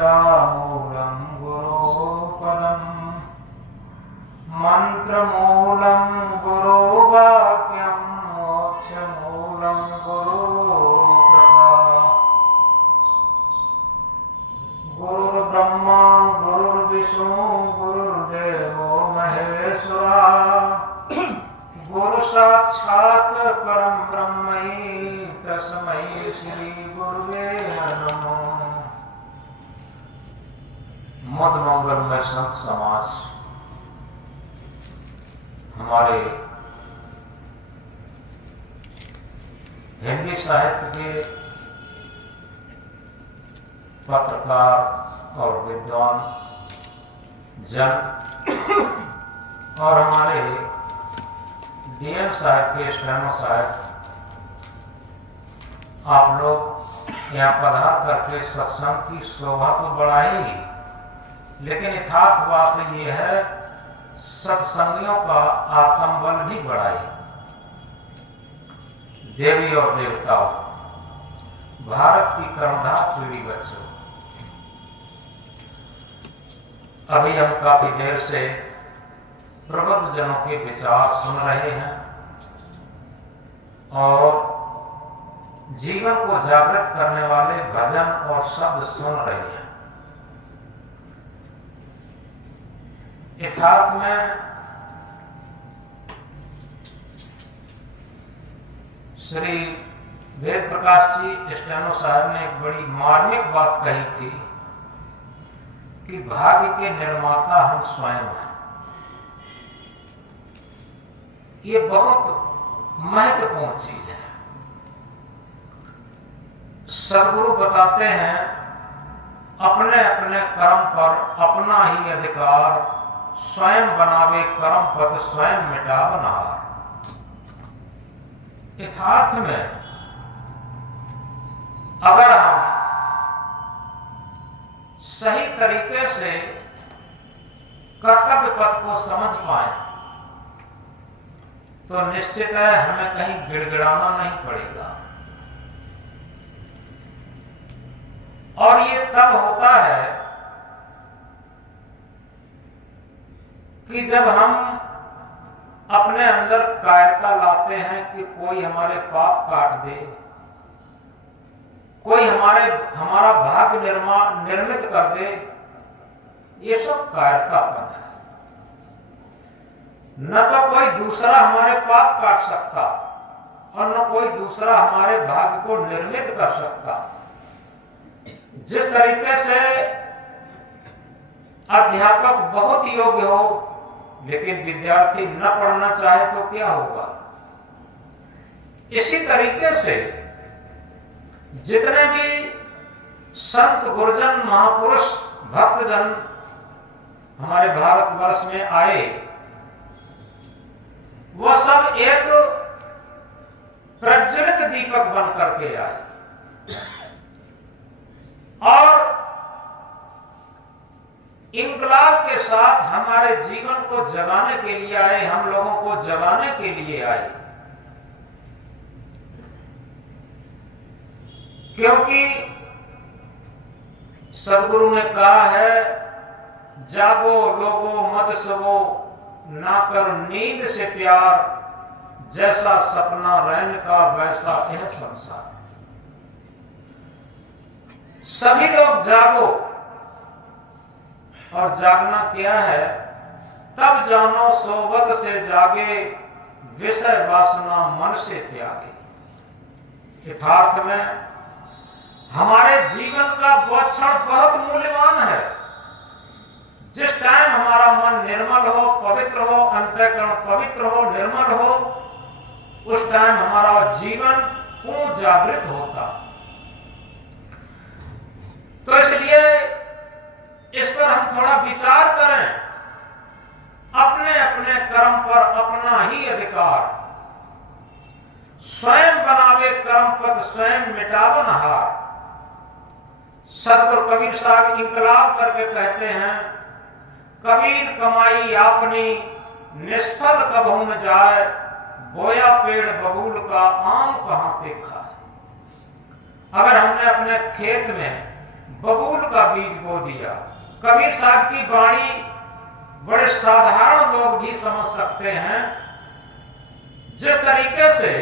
मूलं गुरोपदम् मन्त्रमूलं गुरोवाक्यं मोक्षमूलं गुरुकृपा। गुरुर्ब्रह्मा गुरुर्विष्णु गुरुर्देवो महेश्वरा। गुरुसाक्षात् परं ब्रह्म तस्मै श्री गुरुवे नमः। मद मंगल में संत समाज हमारे हिंदी साहित्य के पत्रकार और विद्वान जन और हमारे डीएम साहब के स्टेनो साहब, आप लोग यहाँ पधार करके सत्संग की शोभा तो बढ़ाएगी, लेकिन यथार्थ बात यह है सत्संगियों का आत्मबल भी बढ़ाए। देवी और देवताओं, भारत की कर्मधार पीढ़ी बच्चों, अभी हम काफी देर से प्रबुद्ध जनों के विचार सुन रहे हैं और जीवन को जागृत करने वाले भजन और शब्द सुन रहे हैं। यथार्थ में श्री वेद प्रकाश जी स्टेनो साहब ने एक बड़ी मार्मिक बात कही थी कि भाग्य के निर्माता हम स्वयं हैं। ये बहुत महत्वपूर्ण चीज है। सदगुरु बताते हैं अपने अपने कर्म पर अपना ही अधिकार, स्वयं बनावे कर्म पथ स्वयं मिटा बनहार। यथार्थ में अगर हम सही तरीके से कर्तव्य पथ को समझ पाए तो निश्चित है हमें कहीं गिड़गिड़ाना नहीं पड़ेगा। और ये तब होता है कि जब हम अपने अंदर कायरता लाते हैं कि कोई हमारे पाप काट दे, कोई हमारा भाग्य निर्मित कर दे। ये सब कायरतापन है। न तो कोई दूसरा हमारे पाप काट सकता और न कोई दूसरा हमारे भाग्य को निर्मित कर सकता। जिस तरीके से अध्यापक बहुत योग्य हो लेकिन विद्यार्थी न पढ़ना चाहे तो क्या होगा? इसी तरीके से जितने भी संत गुरुजन महापुरुष भक्तजन हमारे भारतवर्ष में आए, वो सब एक प्रज्वलित दीपक बन करके आए और इंकलाब के साथ हमारे जीवन को जगाने के लिए आए, हम लोगों को जगाने के लिए आए। क्योंकि सदगुरु ने कहा है, जागो लोगो मत सोवो, ना करो नींद से प्यार, जैसा सपना रैन का वैसा यह संसार। सभी लोग जागो। और जागना क्या है? तब जानो सोबत से जागे, विषय वासना मन से त्यागे। यथार्थ में हमारे जीवन का वो क्षण बहुत मूल्यवान है जिस टाइम हमारा मन निर्मल हो, पवित्र हो, अंतःकरण पवित्र हो, निर्मल हो, उस टाइम हमारा जीवन पूर्ण जागृत होता। तो इसलिए इस पर हम थोड़ा विचार करें। अपने अपने कर्म पर अपना ही अधिकार, स्वयं बनावे कर्म पथ स्वयं मिटावनहार। सदगुरु कबीर साहब इंकलाब करके कहते हैं, कबीर कमाई आपनी निष्फल कबहू न जाए, बोया पेड़ बबूल का आम कहां ते खाए। अगर हमने अपने खेत में बबूल का बीज बो दिया। कबीर साहब की वाणी बड़े साधारण लोग भी समझ सकते हैं। जिस तरीके से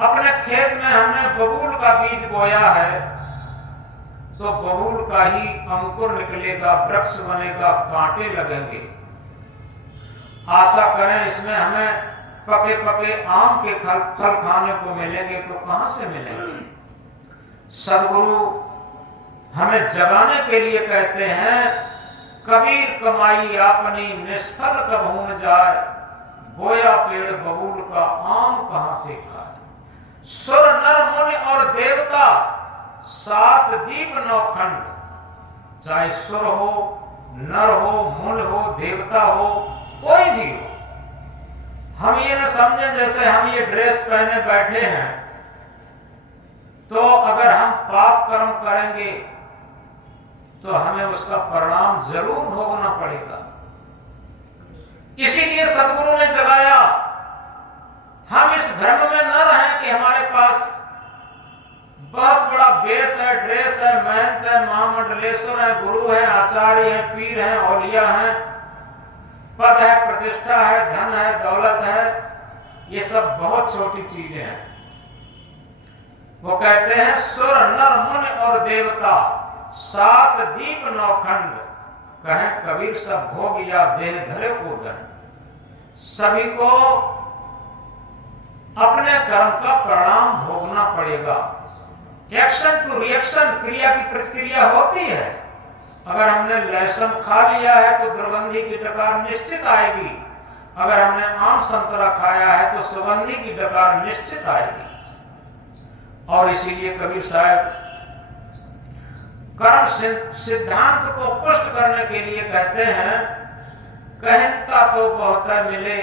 अपने खेत में हमने बबूल का बीज बोया है, तो बबूल का ही अंकुर निकलेगा, वृक्ष बनेगा, कांटे लगेंगे। आशा करें इसमें हमें पके पके आम के फल खाने को मिलेंगे, तो कहां से मिलेंगे। सदगुरु हमें जगाने के लिए कहते हैं, कबीर कमाई अपनी निष्फल कभू न जाए, बोया पेड़ बबूल का आम कहां से खाए। सुर नर मुनि और देवता सात दीप नौ खंड, चाहे सुर हो, नर हो, मुनि हो, देवता हो, कोई भी हो। हम ये न समझें जैसे हम ये ड्रेस पहने बैठे हैं तो अगर हम पाप कर्म करेंगे तो हमें उसका परिणाम जरूर भोगना पड़ेगा। इसीलिए सदगुरु ने जगाया, हम इस भ्रम में न रहें कि हमारे पास बहुत बड़ा बेस है, ड्रेस है, महंत है, महामंडलेश्वर है, गुरु है, आचार्य है, पीर है, औलिया है, पद है, प्रतिष्ठा है, धन है, दौलत है। ये सब बहुत छोटी चीजें हैं। वो कहते हैं, सुर नर मुनि और देवता सात दीप नौ खंड, कहें कबीर सब भोग या देह धरे को दंड। सभी को अपने कर्म का परिणाम भोगना पड़ेगा। एक्शन टू रिएक्शन, क्रिया की प्रतिक्रिया होती है। अगर हमने लहसुन खा लिया है तो दुर्गंधी की डकार निश्चित आएगी। अगर हमने आम संतरा खाया है तो सुगंधी की डकार निश्चित आएगी। और इसीलिए कबीर साहब कर्म सिद्धांत को पुष्ट करने के लिए कहते हैं, कहनता तो बहुत मिले,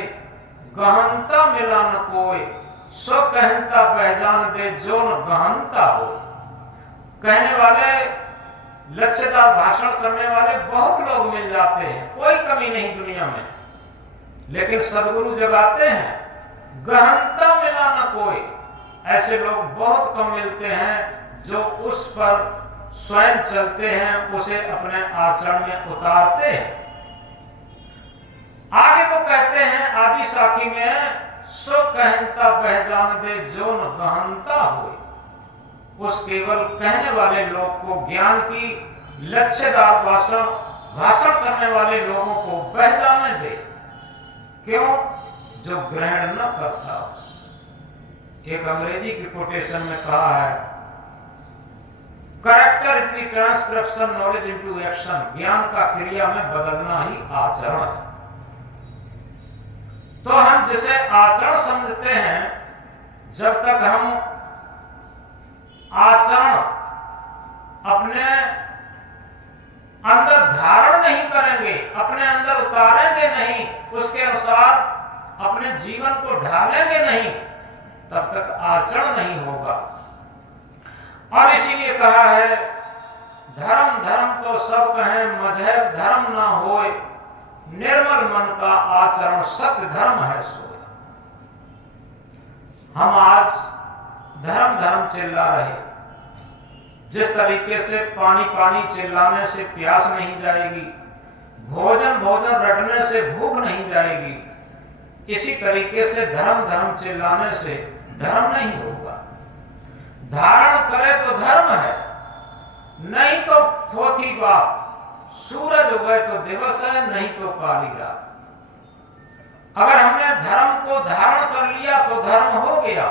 गहनता मिला न कोई, सो कहनता पहचान दे जो न गहनता हो। कहने वाले, लक्ष्यदार भाषण करने वाले बहुत लोग मिल जाते हैं, कोई कमी नहीं दुनिया में, लेकिन सदगुरु जगाते हैं, गहनता मिला न कोई। ऐसे लोग बहुत कम मिलते हैं जो उस पर स्वयं चलते हैं, उसे अपने आचरण में उतारते हैं। आगे वो कहते हैं आदि साखी में, सो कहनता पहचान दे जो न गहनता हो। उस केवल कहने वाले लोग को, ज्ञान की लक्ष्यदार भाषण करने वाले लोगों को बह जाने दे। क्यों? जो ग्रहण न करता। एक अंग्रेजी की कोटेशन में कहा है, character is the transcription knowledge into action. ज्ञान का क्रिया में बदलना ही आचरण है। तो हम जिसे आचरण समझते हैं, जब तक हम आचरण अपने अंदर धारण नहीं करेंगे, अपने अंदर उतारेंगे नहीं, उसके अनुसार अपने जीवन को ढालेंगे नहीं, तब तक आचरण नहीं होगा। और इसीलिए कहा है, धर्म धर्म तो सब कहें, मजहब धर्म ना होए, निर्मल मन का आचरण सत्य धर्म है सोए। हम आज धर्म धर्म चिल्ला रहे। जिस तरीके से पानी पानी चिल्लाने से प्यास नहीं जाएगी, भोजन भोजन रटने से भूख नहीं जाएगी, इसी तरीके से धर्म धर्म चिल्लाने से धर्म नहीं होगा। धारण करे तो धर्म है, नहीं तो थोथी बात। सूरज उगे तो दिवस है, नहीं तो काली रात। अगर हमने धर्म को धारण कर लिया तो धर्म हो गया।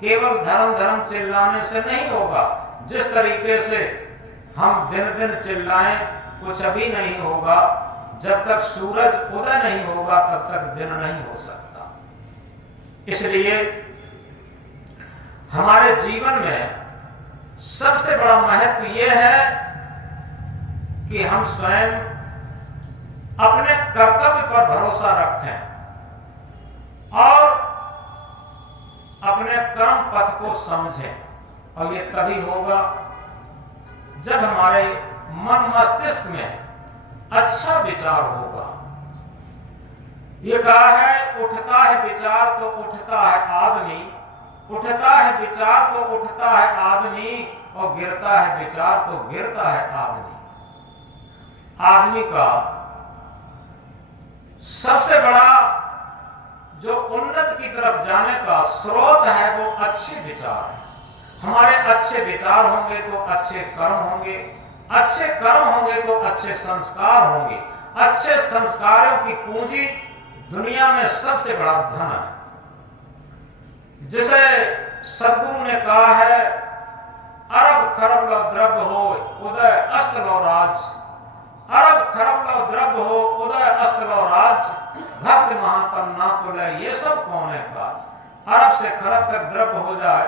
केवल धर्म धर्म चिल्लाने से नहीं होगा। जिस तरीके से हम दिन दिन चिल्लाएं, कुछ अभी नहीं होगा। जब तक सूरज उदय नहीं होगा तब तक दिन नहीं हो सकता। इसलिए हमारे जीवन में सबसे बड़ा महत्व यह है कि हम स्वयं अपने कर्तव्य पर भरोसा रखें और अपने कर्म पथ को समझें। और ये तभी होगा जब हमारे मन मस्तिष्क में अच्छा विचार होगा। ये कहा है, उठता है विचार तो उठता है आदमी, उठता है विचार तो उठता है आदमी, और गिरता है विचार तो गिरता है आदमी। आदमी का सबसे बड़ा जो उन्नत की तरफ जाने का स्रोत है वो अच्छे विचार है। हमारे अच्छे विचार होंगे तो अच्छे कर्म होंगे, अच्छे कर्म होंगे तो अच्छे संस्कार होंगे। अच्छे संस्कारों की पूंजी दुनिया में सबसे बड़ा धन है। जिसे सद्गुरु ने कहा है, अरब खरब लो द्रव्य हो उदय अस्त लो राज, अरब खरब लो द्रव्य हो उदय अस्त लो राज, भक्त महातम ना तुले ये सब कौन है काज। अरब से खरब तक द्रव्य हो जाए,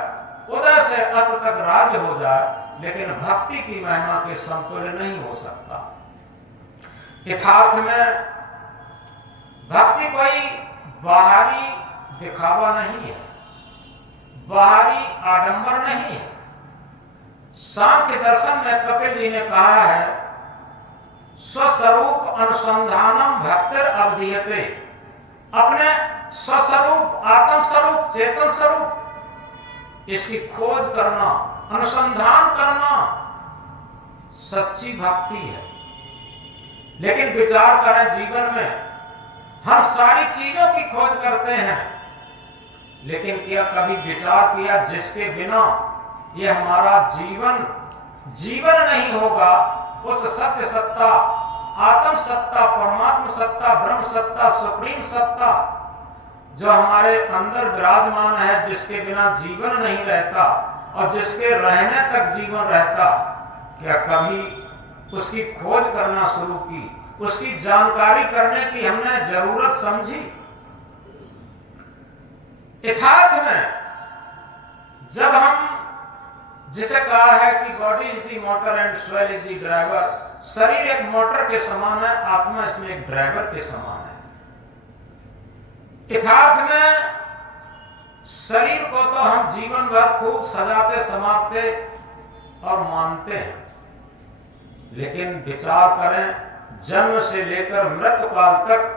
उदय से अस्त तक राज हो जाए, लेकिन भक्ति की महिमा के समतुल्य नहीं हो सकता। यथार्थ में भक्ति कोई बाहरी दिखावा नहीं है, बाहरी आडंबर नहीं है। सांख्य दर्शन में कपिल जी ने कहा है, स्वस्वरूप अनुसंधानम भक्तिर अवधीयते। अपने स्वस्वरूप, आत्म स्वरूप, चेतन स्वरूप, इसकी खोज करना, अनुसंधान करना सच्ची भक्ति है। लेकिन विचार करें, जीवन में हम सारी चीजों की खोज करते हैं, लेकिन क्या कभी विचार किया जिसके बिना ये हमारा जीवन नहीं होगा। उस सत्य सत्ता, आत्म सत्ता, परमात्मा सत्ता, ब्रह्म सत्ता, सुप्रीम सत्ता जो हमारे अंदर विराजमान है, जिसके बिना जीवन नहीं रहता और जिसके रहने तक जीवन रहता, क्या कभी उसकी खोज करना शुरू की, उसकी जानकारी करने की हमने जरूरत समझी। यथार्थ में जब हम, जिसे कहा है कि body is the motor and soul is the driver, शरीर एक मोटर के समान है, आत्मा इसमें एक ड्राइवर के समान है। यथार्थ में शरीर को तो हम जीवन भर खूब सजाते संवारते और मानते हैं, लेकिन विचार करें, जन्म से लेकर मृत्यु काल तक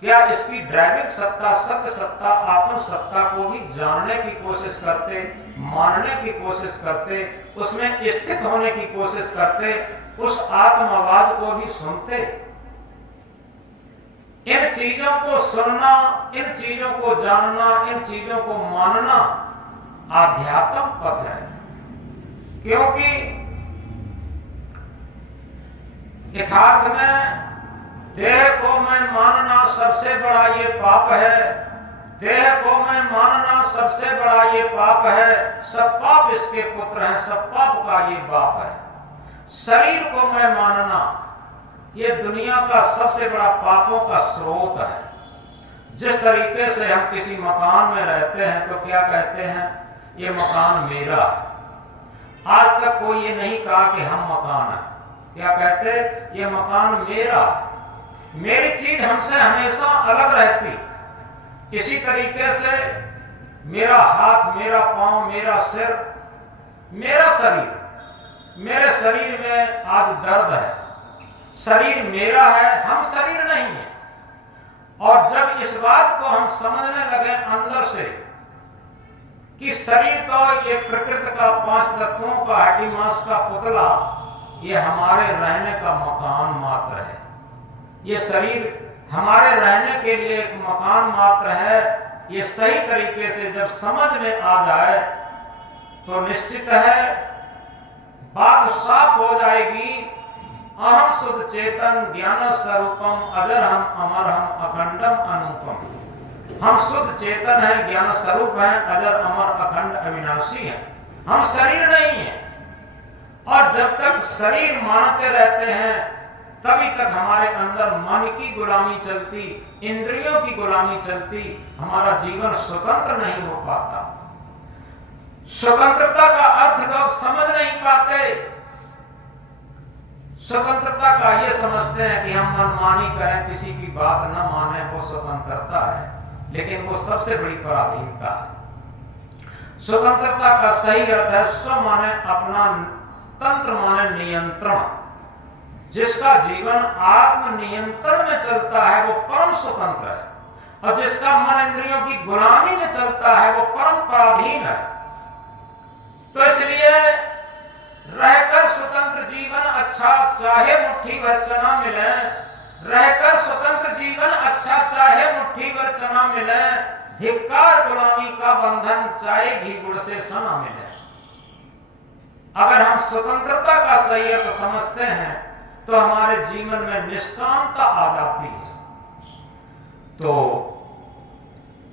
क्या इसकी ड्राइविंग सत्ता, सत्य सत्ता, आत्म सत्ता को भी जानने की कोशिश करते, मानने की कोशिश करते, उसमें स्थित होने की कोशिश करते, उस आत्म आवाज को भी सुनते। इन चीजों को सुनना, इन चीजों को जानना, इन चीजों को मानना आध्यात्म पथ है। क्योंकि यथार्थ में देह को मैं मानना सबसे बड़ा ये पाप है, देह को मैं मानना सबसे बड़ा ये पाप है, सब पाप इसके पुत्र हैं, सब पाप का ये बाप है। शरीर को मैं मानना ये दुनिया का सबसे बड़ा पापों का स्रोत है। जिस तरीके से हम किसी मकान में रहते हैं तो क्या कहते हैं, ये मकान मेरा है। आज तक कोई ये नहीं कहा कि हम मकान है, क्या कहते, ये मकान मेरा, मेरी चीज हमसे हमेशा अलग रहती। इसी तरीके से मेरा हाथ, मेरा पांव, मेरा सिर, मेरा शरीर, मेरे शरीर में आज दर्द है, शरीर मेरा है, हम शरीर नहीं है। और जब इस बात को हम समझने लगे अंदर से कि शरीर तो ये प्रकृति का 5 तत्वों का हड्डी मांस का पुतला, ये हमारे रहने का मकान मात्र है। ये शरीर हमारे रहने के लिए एक मकान मात्र है। ये सही तरीके से जब समझ में आ जाए तो निश्चित है बात साफ हो जाएगी। अहम शुद्ध चेतन ज्ञान स्वरूपम अजर हम अमर हम अखंडम अनुपम। हम शुद्ध चेतन है, ज्ञान स्वरूप है, अजर अमर अखंड अविनाशी है। हम शरीर नहीं है। और जब तक शरीर मानते रहते हैं तभी तक हमारे अंदर मन की गुलामी चलती, इंद्रियों की गुलामी चलती, हमारा जीवन स्वतंत्र नहीं हो पाता। स्वतंत्रता का अर्थ लोग समझ नहीं पाते। स्वतंत्रता का ये समझते हैं कि हम मनमानी करें, किसी की बात न माने, वो स्वतंत्रता है, लेकिन वो सबसे बड़ी पराधीनता है। स्वतंत्रता का सही अर्थ है स्व माने अपना, तंत्र माने नियंत्रण। जिसका जीवन आत्म नियंत्रण में चलता है वो परम स्वतंत्र है, और जिसका मन इंद्रियों की गुलामी में चलता है वो परम पराधीन है। तो इसलिए रहकर स्वतंत्र जीवन अच्छा चाहे मुट्ठी भर चना मिले, रहकर स्वतंत्र जीवन अच्छा चाहे मुट्ठी भर चना मिले, धिक्कार गुलामी का बंधन चाहे घी गुड़ से सना मिले। अगर हम स्वतंत्रता का सही अर्थ समझते हैं तो हमारे जीवन में निष्कामता आ जाती है। तो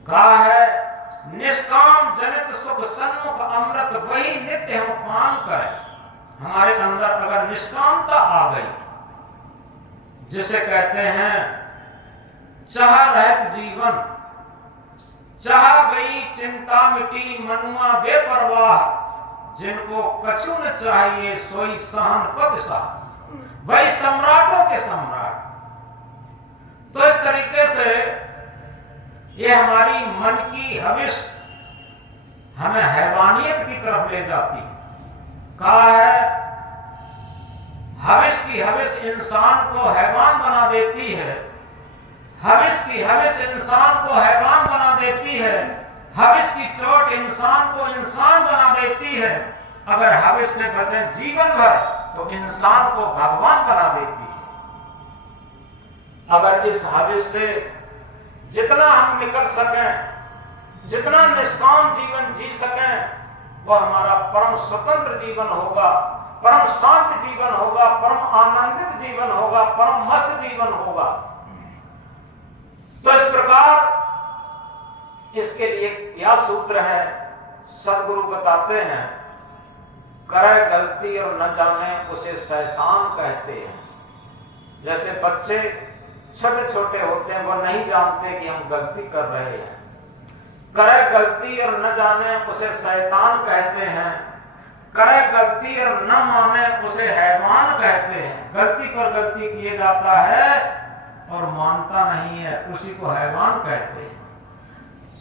कहा है निष्काम जनित सुख सन्मुख अमृत वही नित्य हम पान करें। हमारे अंदर अगर निष्कामता आ गई, जिसे कहते हैं चाह रहित जीवन, चाह गई चिंता मिटी मनुआ बेपरवाह, जिनको कछु न चाहिए सोई सहन पद साह, वही सम्राटों के सम्राट। तो इस तरीके से ये हमारी मन की हविस हमें हैवानियत की तरफ ले जाती। कहा है हविस की हविस इंसान को हैवान बना देती है, हविस की हविस इंसान को हैवान बना देती है, हविस की चोट इंसान को इंसान बना देती है। अगर हविस से बचें जीवन भर तो इंसान को भगवान बना देती है। अगर इस हविस से जितना हम निकल सकें, जितना निष्काम जीवन जी सकें, वह हमारा परम स्वतंत्र जीवन होगा, परम शांत जीवन होगा, परम आनंदित जीवन होगा, परम मस्त जीवन होगा। तो इस प्रकार इसके लिए क्या सूत्र है, सदगुरु बताते हैं, करे गलती और न जाने उसे शैतान कहते हैं। जैसे बच्चे छोटे छोटे होते हैं, वह नहीं जानते कि हम गलती कर रहे हैं। करे गलती और न जाने उसे शैतान कहते हैं, करे गलती और न माने उसे हैवान कहते हैं। गलती पर गलती किए जाता है और मानता नहीं है, उसी को हैवान कहते हैं।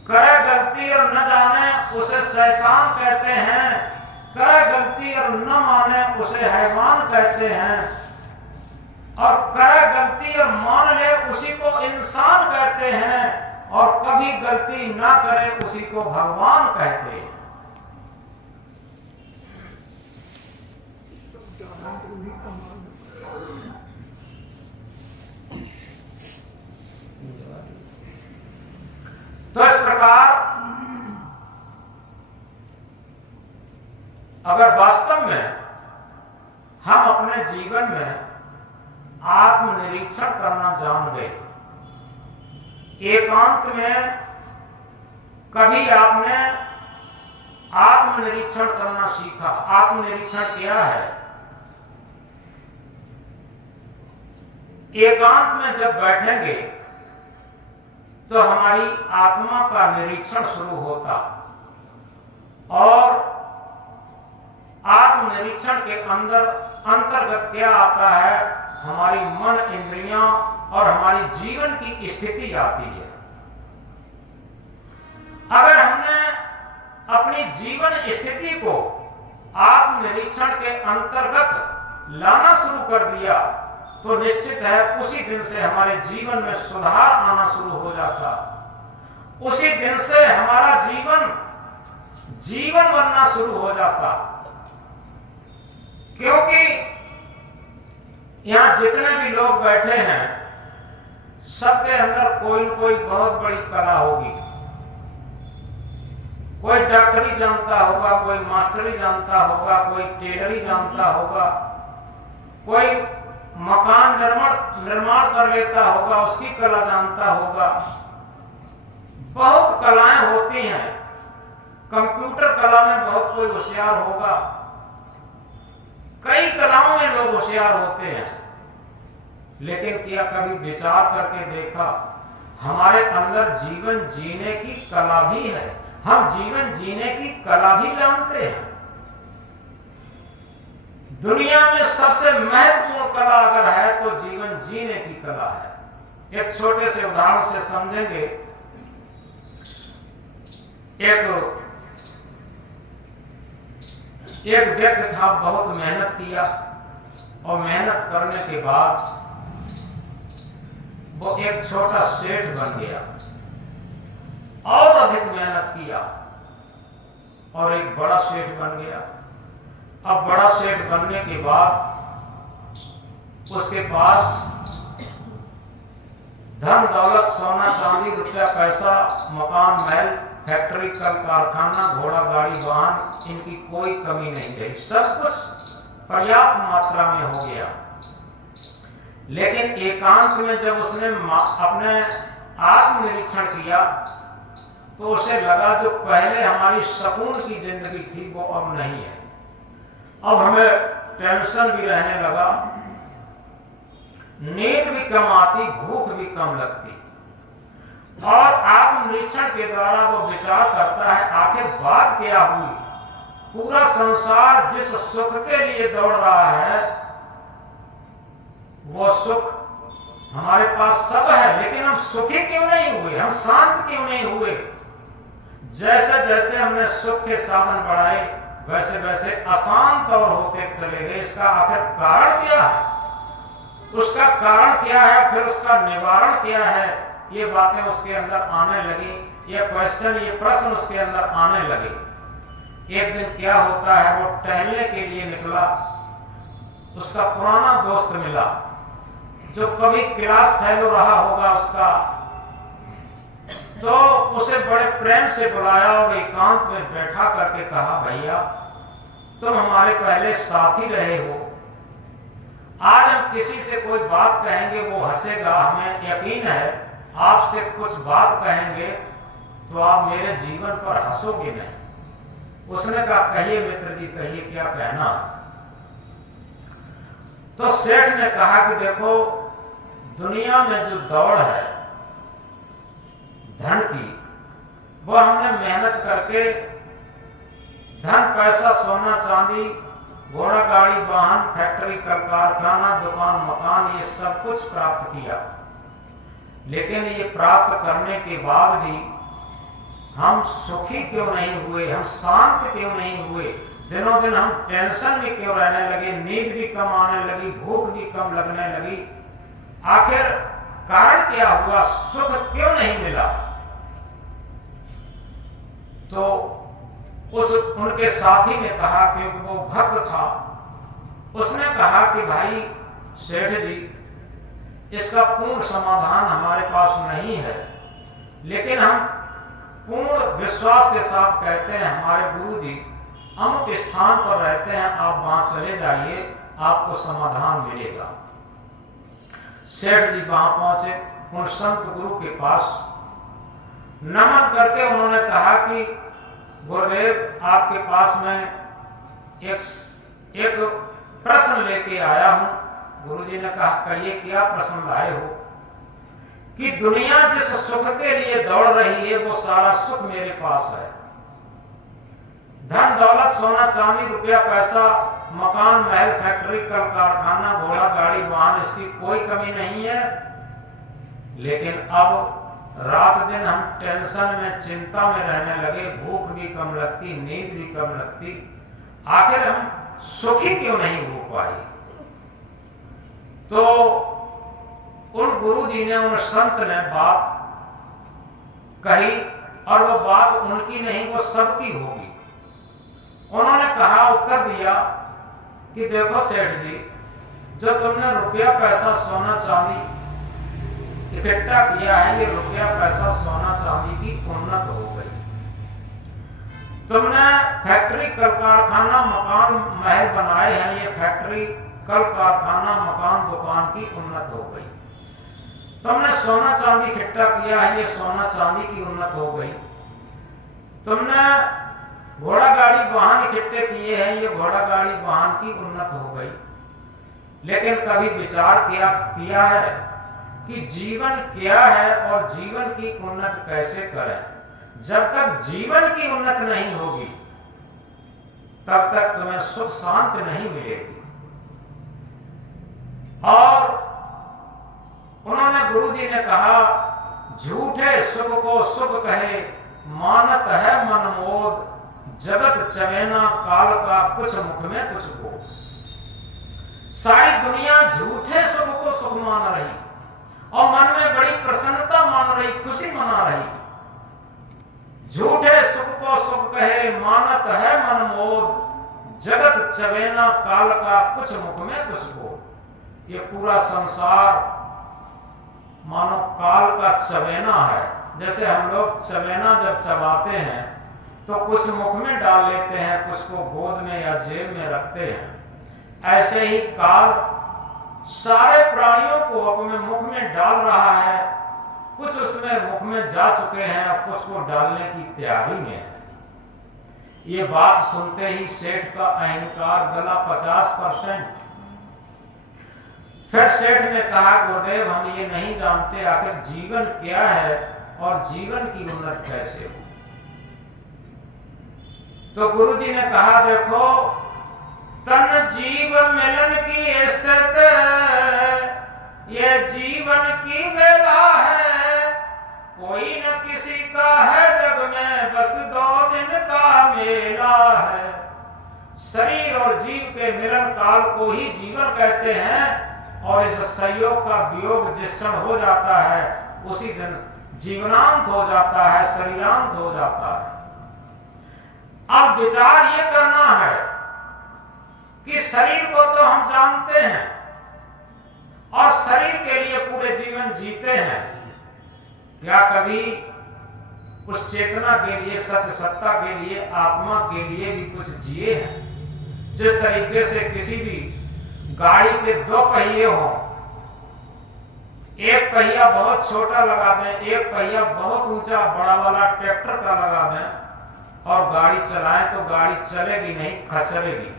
करे गलती और न जाने उसे शैतान कहते हैं, करे गलती और न माने उसे हैवान कहते हैं, और करे गलती और मान ले उसी को इंसान कहते हैं, और कभी गलती ना करे उसी को भगवान कहते हैं। तो इस प्रकार अगर वास्तव में हम अपने जीवन में आत्मनिरीक्षण करना जान गए, एकांत में कभी आपने आत्मनिरीक्षण करना सीखा। आत्मनिरीक्षण क्या है? एकांत में जब बैठेंगे तो हमारी आत्मा का निरीक्षण शुरू होता, और आत्मनिरीक्षण के अंतर्गत क्या आता है? हमारी मन, इंद्रियां और हमारी जीवन की स्थिति आती है। अगर हमने अपनी जीवन स्थिति को आत्मनिरीक्षण के अंतर्गत लाना शुरू कर दिया तो निश्चित है उसी दिन से हमारे जीवन में सुधार आना शुरू हो जाता। उसी दिन से हमारा जीवन बनना शुरू हो जाता। क्योंकि यहां जितने भी लोग बैठे हैं, सबके अंदर कोई न कोई बहुत बड़ी कला होगी। कोई डॉक्टरी जानता होगा, कोई मास्टरी जानता होगा, कोई टेलरी जानता होगा, कोई मकान निर्माण कर लेता होगा, उसकी कला जानता होगा। बहुत कलाएं होती हैं। कंप्यूटर कला में बहुत कोई होशियार होगा, कई कलाओं में लोग होशियार होते हैं। लेकिन क्या कभी विचार करके देखा, हमारे अंदर जीवन जीने की कला भी है। हम जीवन जीने की कला भी जानते हैं। दुनिया में सबसे महत्वपूर्ण कला अगर है तो जीवन जीने की कला है। एक छोटे से उदाहरण से समझेंगे। एक व्यक्ति था, बहुत मेहनत किया, और मेहनत करने के बाद वो एक छोटा सेठ बन गया। और अधिक मेहनत किया और एक बड़ा सेठ बन गया। अब बड़ा सेठ बनने के बाद उसके पास धन दौलत, सोना चांदी, रुपया पैसा, मकान महल, फैक्ट्री, कल कारखाना, घोड़ा गाड़ी वाहन, इनकी कोई कमी नहीं रही। सब कुछ पर्याप्त मात्रा में हो गया। लेकिन एकांत में जब उसने अपने आत्मनिरीक्षण किया तो उसे लगा जो पहले हमारी सुकून की जिंदगी थी वो अब नहीं है। अब हमें टेंशन भी रहने लगा, नींद भी कम आती, भूख भी कम लगती। और आत्मनिरीक्षण के द्वारा वो विचार करता है आखिर बात क्या हुई। पूरा संसार जिस सुख के लिए दौड़ रहा है वो सुख हमारे पास सब है, लेकिन हम सुखी क्यों नहीं हुए, हम शांत क्यों नहीं हुए। जैसे जैसे हमने सुख के साधन बढ़ाए वैसे वैसे अशांत और होते चले गए। इसका आखिर कारण क्या है, उसका कारण क्या है, फिर उसका निवारण क्या है, ये बातें उसके अंदर आने लगी। ये क्वेश्चन, ये प्रश्न उसके अंदर आने लगे। एक दिन क्या होता है, वो टहलने के लिए निकला, उसका पुराना दोस्त मिला जो कभी क्लास फेलो रहा होगा उसका, तो उसे बड़े प्रेम से बुलाया और एकांत में बैठा करके कहा, भैया तुम हमारे पहले साथी रहे हो, आज हम किसी से कोई बात कहेंगे वो हंसेगा, हमें यकीन है आपसे कुछ बात कहेंगे तो आप मेरे जीवन पर हंसोगे नहीं। उसने कहा, कहिए मित्र जी, कहिए क्या कहना। तो सेठ ने कहा कि देखो, दुनिया में जो दौड़ है धन की, वो हमने मेहनत करके धन, पैसा, सोना चांदी, घोड़ा गाड़ी वाहन, फैक्ट्री, कल कारखाना, दुकान मकान, ये सब कुछ प्राप्त किया। लेकिन ये प्राप्त करने के बाद भी हम सुखी क्यों नहीं हुए, हम शांत क्यों नहीं हुए। दिनों दिन हम टेंशन में क्यों रहने लगे, नींद भी कम आने लगी, भूख भी कम लगने लगी। आखिर कारण क्या हुआ, सुख क्यों नहीं मिला। तो उस उनके साथी ने कहा, क्योंकि वो भक्त था, उसने कहा कि भाई सेठ जी, इसका पूर्ण समाधान हमारे पास नहीं है, लेकिन हम पूर्ण विश्वास के साथ कहते हैं हमारे गुरुजी अमुक स्थान पर रहते हैं, आप वहां चले जाइए, आपको समाधान मिलेगा। सेठ जी वहां पहुंचे, उन संत गुरु के पास नमन करके उन्होंने कहा कि गुरुदेव, आपके पास में एक प्रश्न लेके आया हूं। गुरुजी ने कहा, कहिए क्या प्रश्न लाए हो। कि दुनिया जिस सुख के लिए दौड़ रही है वो सारा सुख मेरे पास है। धन दौलत, सोना चांदी, रुपया पैसा, मकान महल, फैक्ट्री, कल कारखाना, घोड़ा गाड़ी वाहन, इसकी कोई कमी नहीं है। लेकिन अब रात दिन हम टेंशन में, चिंता में रहने लगे, भूख भी कम लगती, नींद भी कम लगती। आखिर हम सुखी क्यों नहीं हो पाए। तो उन गुरुजी ने, उन संत ने बात कही, और वो बात उनकी नहीं, वो सबकी होगी। उन्होंने कहा, उत्तर दिया कि देखो सेठ जी, जो तुमने रुपया पैसा सोना चांदी इकट्ठा किया है, ये रुपया पैसा सोना चांदी की उन्नत हो गई। तुमने फैक्ट्री, कल कारखाना, मकान महल बनाए हैं, ये फैक्ट्री, कल कारखाना, मकान, दुकान की उन्नत हो गई। तुमने सोना चांदी इकट्ठा किया है, ये सोना चांदी की उन्नत हो गई। तुमने घोड़ा गाड़ी वाहन इकट्ठे किए हैं, ये घोड़ा गाड़ी वाहन की उन्नत हो गई। लेकिन कभी विचार किया है कि जीवन क्या है और जीवन की उन्नत कैसे करें। जब तक जीवन की उन्नत नहीं होगी तब तक तुम्हें सुख शांति नहीं मिलेगी। और उन्होंने गुरुजी ने कहा, झूठे सुख को सुख कहे, मानत है मन मोद, जगत चमेना काल का, कुछ मुख में कुछ को। सारी दुनिया झूठे सुख को सुख मान रही और मन में बड़ी प्रसन्नता मान रही, खुशी मना रही। झूठे सुख को सुख कहे, मानत है मन मोद, जगत चवेना काल का कुछ मुख में कुछ बोल। ये पूरा संसार मानो काल का चवेना है। जैसे हम लोग चवेना जब चबाते हैं तो कुछ मुख में डाल लेते हैं, कुछ को गोद में या जेब में रखते हैं। ऐसे ही काल सारे प्राणियों को अपने मुख में डाल रहा है। कुछ उसमें मुख में जा चुके हैं और कुछ को डालने की तैयारी में है। ये बात सुनते ही सेठ का अहंकार गला 50%। फिर सेठ ने कहा, गुरुदेव हम ये नहीं जानते आखिर जीवन क्या है और जीवन की उन्नति कैसे हो। तो गुरुजी ने कहा, देखो तन जीव मिलन की स्थिति ये जीवन की वेला है। कोई न किसी का है जग में, बस 2 दिन का मेला है। शरीर और जीव के मिलन काल को ही जीवन कहते हैं और इस संयोग का वियोग जिस क्षण हो जाता है उसी दिन जीवनांत हो जाता है, शरीरांत हो जाता है। अब विचार ये करना है कि शरीर को तो हम जानते हैं और शरीर के लिए पूरे जीवन जीते हैं। क्या कभी उस चेतना के लिए, सत्य सत्ता के लिए, आत्मा के लिए भी कुछ जिए हैं? जिस तरीके से किसी भी गाड़ी के 2 पहिए हों, एक पहिया बहुत छोटा लगा दें, एक पहिया बहुत ऊंचा बड़ा वाला ट्रैक्टर का लगा दें और गाड़ी चलाएं तो गाड़ी चलेगी नहीं, खचरेगी।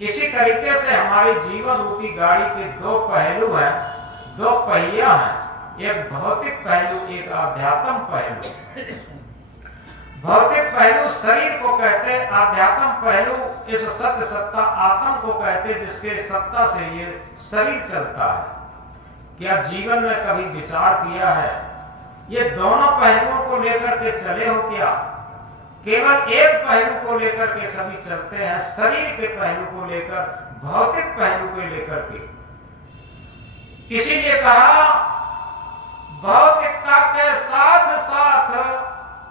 इसी तरीके से हमारी जीवन रूपी गाड़ी के 2 पहलू हैं, 2 पहिया हैं, एक भौतिक पहलू, एक आध्यात्म पहलू। भौतिक पहलू शरीर को कहते, आध्यात्म पहलू इस सत्य सत्ता आत्म को कहते, जिसके सत्ता से ये शरीर चलता है। क्या जीवन में कभी विचार किया है ये दोनों पहलुओं को लेकर के चले हो क्या? केवल एक पहलू को लेकर के सभी चलते हैं, शरीर के पहलू को लेकर, भौतिक पहलू को लेकर के। इसीलिए कहा भौतिकता के साथ साथ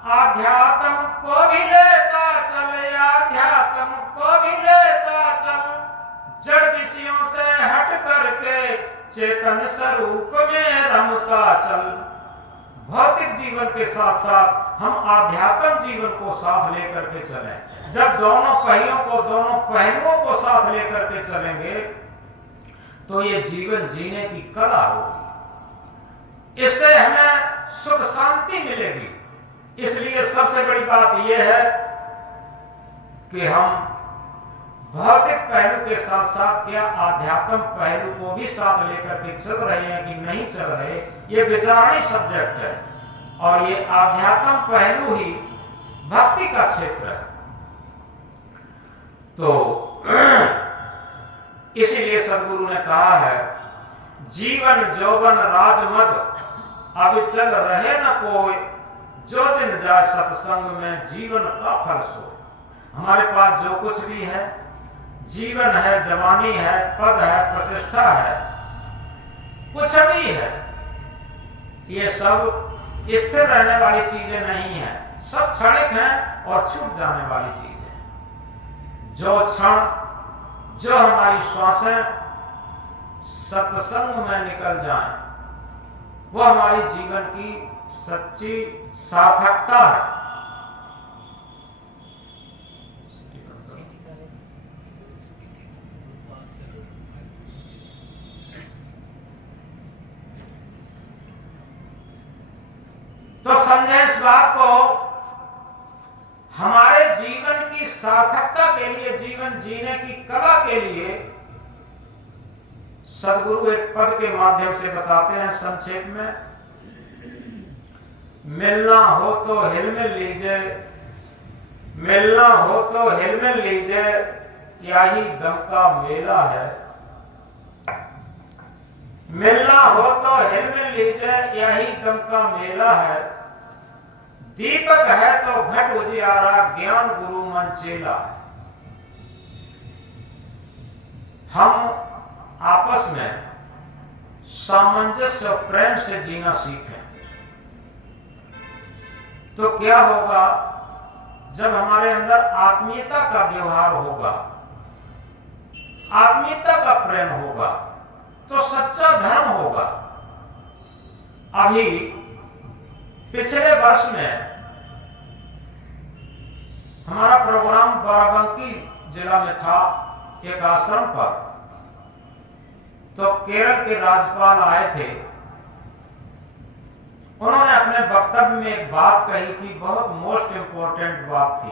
आध्यात्म को भी लेता चल, आध्यात्म को भी लेता चल। जड़ विषयों से हट करके चेतन स्वरूप में रमता चल। भौतिक जीवन के साथ साथ हम आध्यात्म जीवन को साथ लेकर के चलें। जब दोनों पहियों को, दोनों पहलुओं को साथ लेकर के चलेंगे तो ये जीवन जीने की कला होगी। इससे हमें सुख शांति मिलेगी। इसलिए सबसे बड़ी बात यह है कि हम भौतिक पहलू के साथ साथ क्या आध्यात्म पहलू को भी साथ लेकर के चल रहे हैं कि नहीं चल रहे, ये विचारणीय सब्जेक्ट है। और ये आध्यात्म पहलू ही भक्ति का क्षेत्र है। तो इसीलिए सदगुरु ने कहा है, जीवन जौवन राजमद अब चल रहे न कोई, जो दिन जाए सत्संग में जीवन का फल सो। हमारे पास जो कुछ भी है, जीवन है, जवानी है, पद है, प्रतिष्ठा है, कुछ भी है, ये सब स्थिर रहने वाली चीजें नहीं है। सब क्षणिक हैं और छूट जाने वाली चीजें। जो क्षण, जो हमारी श्वासें सत्संग में निकल जाएं, वो हमारी जीवन की सच्ची सार्थकता है। तो समझे इस बात को। हमारे जीवन की सार्थकता के लिए, जीवन जीने की कला के लिए सदगुरु एक पद के माध्यम से बताते हैं संक्षेप में, मिलना हो तो हिलमिल लीजिए, मिलना हो तो हिलमिल लीजिए, यही दम का मेला है। मिलना हो तो हिलमिल लीजिए, यही दम का मेला है। दीपक है तो घट उजियारा, ज्ञान गुरु मन चेला। हम आपस में सामंजस्य और प्रेम से जीना सीखें तो क्या होगा, जब हमारे अंदर आत्मीयता का व्यवहार होगा, आत्मीयता का प्रेम होगा तो सच्चा धर्म होगा। अभी पिछले वर्ष में हमारा प्रोग्राम बाराबंकी जिला में था, एक आश्रम पर। तो केरल के राज्यपाल आए थे। उन्होंने अपने वक्तव्य में एक बात कही थी, बहुत मोस्ट इंपॉर्टेंट बात थी।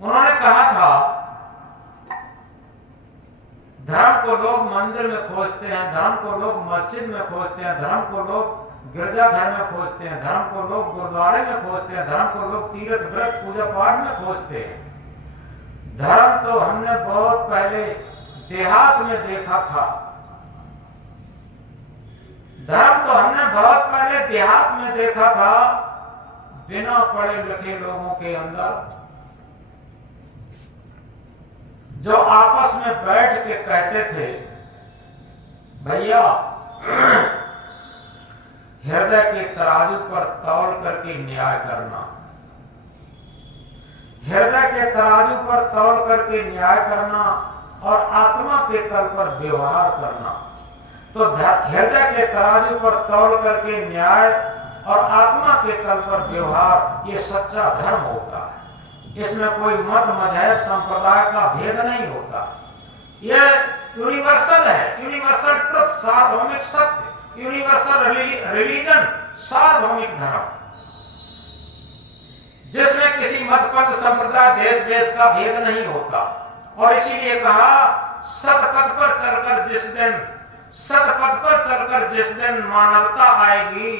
उन्होंने कहा था, धर्म को लोग मंदिर में खोजते हैं, धर्म को लोग मस्जिद में खोजते हैं, धर्म को लोग गिरजाघर में खोजते हैं, धर्म को लोग गुरुद्वारे में खोजते हैं, धर्म को लोग तीर्थ व्रत पूजा पाठ में खोजते हैं। धर्म तो हमने बहुत पहले देहात में देखा था। धर्म तो हमने बहुत पहले देहात में देखा था, बिना पढ़े लिखे लोगों के अंदर, जो आपस में बैठ के कहते थे, भैया हृदय के तराजू पर तौल करके न्याय करना, हृदय के तराजू पर तौल करके न्याय करना और आत्मा के तल पर व्यवहार करना। तो हृदय के तराजू पर तौल करके न्याय और आत्मा के तल पर व्यवहार, ये सच्चा धर्म होता है। इसमें कोई मत मजहब संप्रदाय का भेद नहीं होता। ये यूनिवर्सल है, यूनिवर्सल ट्रुथ, सार्वभौमिक सत्य, यूनिवर्सल रिलीजन, सार्वभौमिक धर्म, जिसमें किसी मत पथ संप्रदाय देश देश का भेद नहीं होता। और इसीलिए कहा, सतपथ पर चलकर जिस दिन मानवता आएगी,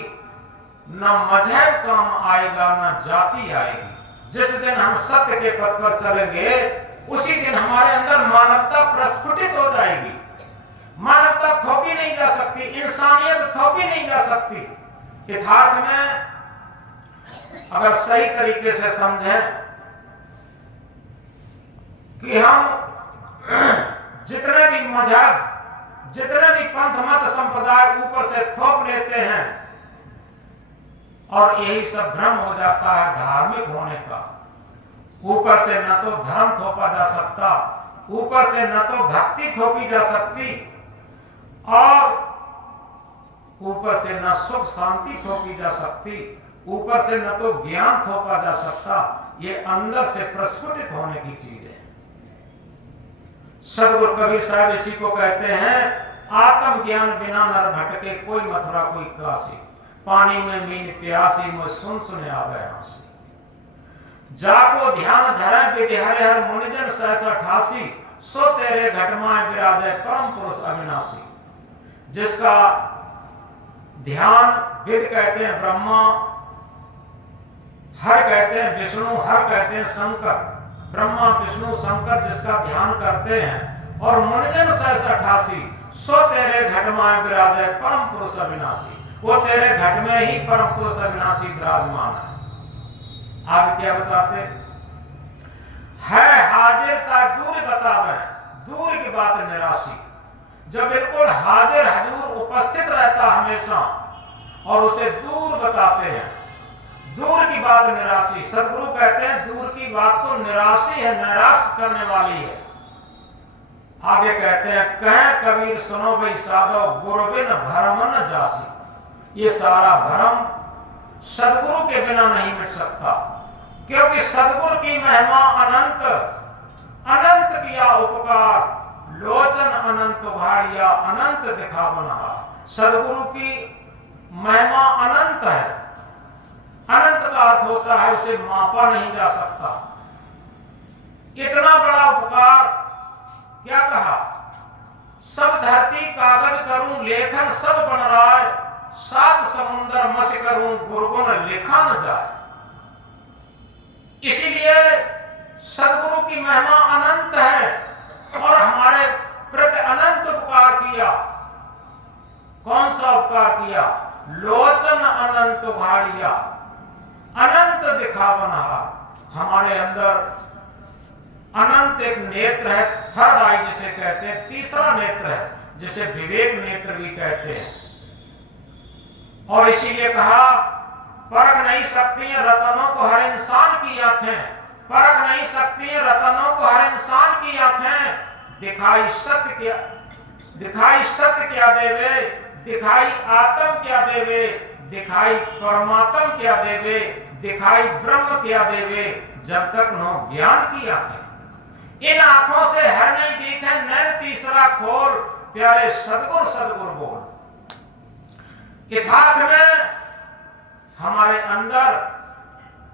न मजहब काम आएगा न जाति आएगी। जिस दिन हम सत्य के पथ पर चलेंगे, उसी दिन हमारे अंदर मानवता प्रस्फुटित हो जाएगी। मानवता थोपी नहीं जा सकती, इंसानियत थोपी नहीं जा सकती। यथार्थ में अगर सही तरीके से समझें कि हम जितने भी मजहब, जितने भी पंथ मत संप्रदाय ऊपर से थोप लेते हैं, और यही सब भ्रम हो जाता है धार्मिक होने का। ऊपर से न तो धर्म थोपा जा सकता, ऊपर से न तो भक्ति थोपी जा सकती, और ऊपर से न सुख शांति थोपी जा सकती, ऊपर से न तो ज्ञान थोपा जा सकता। ये अंदर से प्रस्फुटित होने की चीज है। सदगुरु कबीर साहब इसी को कहते हैं, आत्म ज्ञान बिना नर भटके, कोई मथुरा कोई काशी। पानी में मीन प्यासी, मुझ सुन सुने आवे आसी। जाको ध्यान धरे विधि हरे हर मुनिजन सहसा ठासी, सो तेरे घटमाए विराजे परम पुरुष अविनाशी। जिसका ध्यान, विद कहते हैं ब्रह्मा, हर कहते हैं विष्णु, हर कहते हैं शंकर। ब्रह्मा विष्णु शंकर जिसका ध्यान करते हैं, और मुनिजन सहसा ठासी, सो तेरे घटमाए विराजे परम पुरुष अविनाशी। वो तेरे घट में ही परम पुरुष अविनाशी विराजमान है। आगे क्या बताते है, हाजिरता दूर बतावे, दूर की बात निराशी। जो बिल्कुल हाजिर हजूर उपस्थित रहता हमेशा, और उसे दूर बताते हैं। दूर की बात निराशी। सदगुरु कहते हैं, दूर की बात तो निराशी है, निराश करने वाली है। आगे कहते हैं, कहे कबीर सुनो भाई साधो, गुरु बिन भरम न जासी। ये सारा भ्रम सदगुरु के बिना नहीं मिट सकता, क्योंकि सदगुरु की महिमा अनंत, अनंत किया उपकार, लोचन अनंत भाड़िया, अनंत दिखा बना। सदगुरु की महिमा अनंत है। अनंत का अर्थ होता है उसे मापा नहीं जा सकता। इतना बड़ा उपकार, क्या कहा, सब धरती कागज करूं लेखन सब बन रहा है, सात समुंदर मस करूं गुरगुन लिखा न जाए। इसीलिए सदगुरु की महिमा अनंत है, और हमारे प्रति अनंत उपकार किया। कौन सा उपकार किया? लोचन अनंत भाड़िया, अनंत दिखा बना। हमारे अंदर अनंत एक नेत्र है, थर्ड आई जिसे कहते हैं, तीसरा नेत्र है जिसे विवेक नेत्र भी कहते हैं। और इसीलिए कहा, परख नहीं सकती रतनों को हर इंसान की आंखें, परख नहीं सकती हैं रतनों को हर इंसान की आंखें। दिखाई सत्य क्या देवे, दिखाई आत्म क्या देवे, दिखाई परमात्म क्या देवे, दिखाई ब्रह्म क्या देवे, जब तक नो ज्ञान की आंखें। इन आंखों से हर नहीं दिखे नैन तीसरा खोल, प्यारे सदगुरु बोल। यथार्थ में हमारे अंदर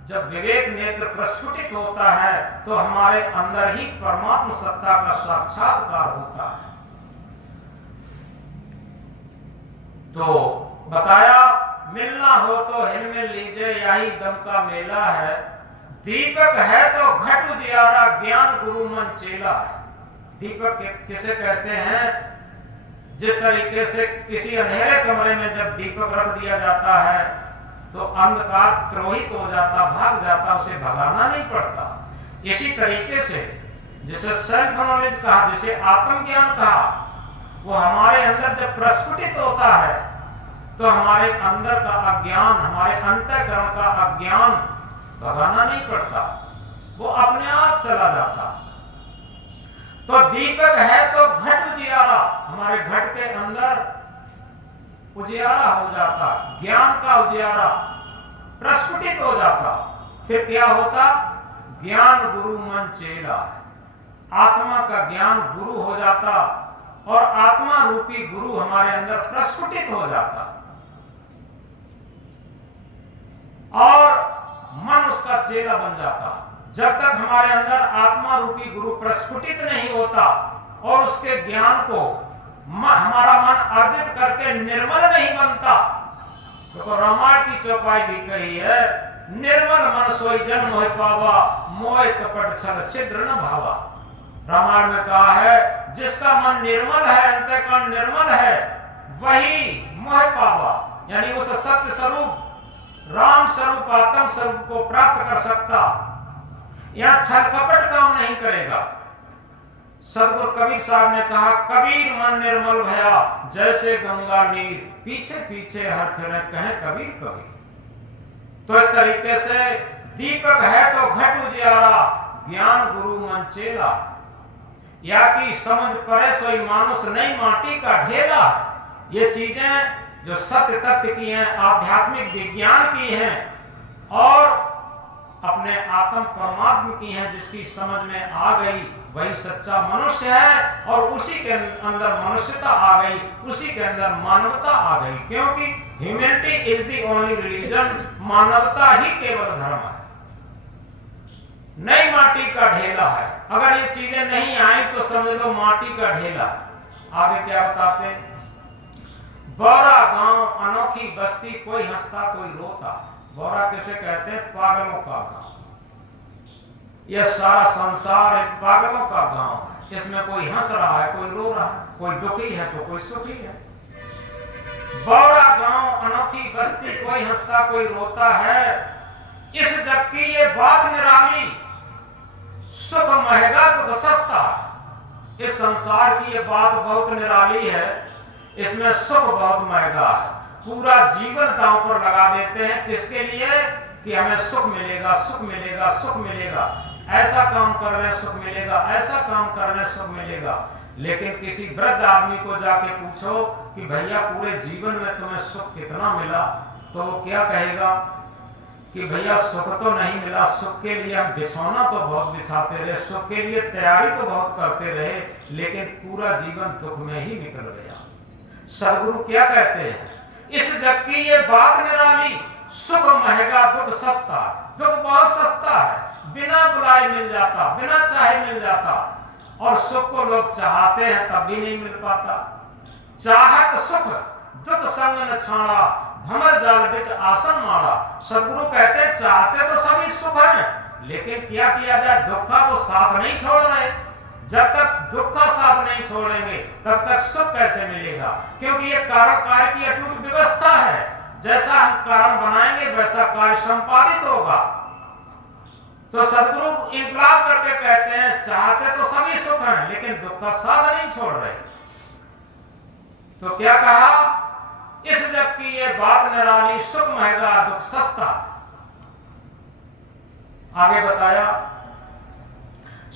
जब विवेक नेत्र प्रस्फुटित होता है तो हमारे अंदर ही परमात्मा सत्ता का साक्षात्कार होता है। तो बताया मिलना हो तो हिल मिल लीजिए, यही दम का मेला है। दीपक है तो घट उजियारा, ज्ञान गुरु मन चेला है। दीपक किसे कहते हैं? जिस तरीके से किसी अंधेरे कमरे में जब दीपक रख दिया जाता है तो अंधकार त्रोहित हो जाता, भाग जाता, उसे भगाना नहीं पड़ता। इसी तरीके से जिसे सेल्फ नॉलेज कहा, जिसे आत्मज्ञान कहा, वो हमारे अंदर जब प्रस्फुटित होता है तो हमारे अंदर का अज्ञान, हमारे अंतःकरण का अज्ञान भगाना नहीं पड़ता, वो अपने आप चला जाता। तो दीपक है तो घट उजियारा, हमारे घट के अंदर उजियारा हो जाता, ज्ञान का उजियारा प्रस्फुटित हो जाता। फिर क्या होता? ज्ञान गुरु मन चेला, आत्मा का ज्ञान गुरु हो जाता और आत्मा रूपी गुरु हमारे अंदर प्रस्फुटित हो जाता और मन उसका चेला बन जाता। जब तक हमारे अंदर आत्मा रूपी गुरु प्रस्फुटित नहीं होता और उसके ज्ञान को हमारा मन अर्जित करके निर्मल नहीं बनता, तो रामायण की चौपाई भी कही है, निर्मल मन सोई जन मोह पावा, मोह कपट छल छिद्र न भावा। रामायण में कहा है जिसका मन निर्मल है, अंतःकरण निर्मल है, वही मोह पावा, यानी उस सत्य स्वरूप राम स्वरूप आत्म स्वरूप को प्राप्त कर सकता। यहां छल कपट काम नहीं करेगा। सदगुरु कबीर साहब ने कहा, कबीर मन निर्मल भया जैसे गंगा नीर, पीछे पीछे हर फिरे कहे कबीर कबीर। तो इस तरीके से दीपक है तो घट उजियारा, ज्ञान गुरु मन चेला, या कि समझ परे सोई मानुष नहीं माटी का ढेला। ये चीजें जो सत्य तथ्य की हैं, आध्यात्मिक विज्ञान की हैं और अपने आत्म परमात्मा की हैं, जिसकी समझ में आ गई वही सच्चा मनुष्य है और उसी के अंदर मनुष्यता आ गई, उसी के अंदर मानवता आ गई। क्योंकि humanity is the only religion, मानवता ही केवल धर्म है, नई माटी का ढेला है। अगर ये चीजें नहीं आई तो समझ लो माटी का ढेला। आगे क्या बताते? बौरा गांव अनोखी बस्ती, कोई हंसता कोई रोता। बौरा किसे कहते हैं? पागलों का गांव। यह सारा संसार एक पागलों का गांव है। इसमें कोई हंस रहा है, कोई रो रहा है, कोई दुखी है तो कोई सुखी है। बौरा गांव अनोखी बस्ती, कोई हंसता कोई रोता है। इस जग की ये बात निराली, सुख महंगा दुख सस्ता। इस संसार की ये बात बहुत निराली है, इसमें सुख बहुत महंगा है। पूरा जीवन दांव पर लगा देते हैं, किसके लिए? कि हमें सुख मिलेगा, सुख मिलेगा, सुख मिलेगा, ऐसा काम कर रहे सुख मिलेगा, ऐसा काम कर रहे सुख मिलेगा। लेकिन किसी वृद्ध आदमी को जाके पूछो कि भैया पूरे जीवन में तुम्हें सुख कितना मिला, तो वो क्या कहेगा कि भैया सुख तो नहीं मिला, सुख के लिए हम बिछौना तो बहुत बिछाते रहे, सुख के लिए तैयारी तो बहुत करते रहे, लेकिन पूरा जीवन दुख में ही निकल गया। सदगुरु क्या कहते हैं? इस जग की ये बात निराली, सुख महंगा दुख सस्ता। दुख बहुत सस्ता है, बिना बुलाए मिल जाता, बिना चाहे मिल जाता, और सुख को लोग चाहते हैं तब भी नहीं मिल पाता। चाहत सुख दुख संग न छाड़ा, भमर जाल बिच आसन माड़ा। सदगुरु कहते हैं चाहते तो सभी सुख हैं, लेकिन क्या किया जाए, दुख का तो साथ नहीं छोड़ रहे। जब तक दुख का साथ नहीं छोड़ेंगे तब तक सुख कैसे मिलेगा? क्योंकि ये कारण कार्य की अटूट व्यवस्था है, जैसा हम कारण बनाएंगे वैसा कार्य संपादित होगा। तो सदगुरु इंकलाब करके कहते हैं चाहते तो सभी सुख हैं, लेकिन दुख का साथ नहीं छोड़ रहे। तो क्या कहा? इस जग की ये बात निराली, सुख महंगा दुख सस्ता। आगे बताया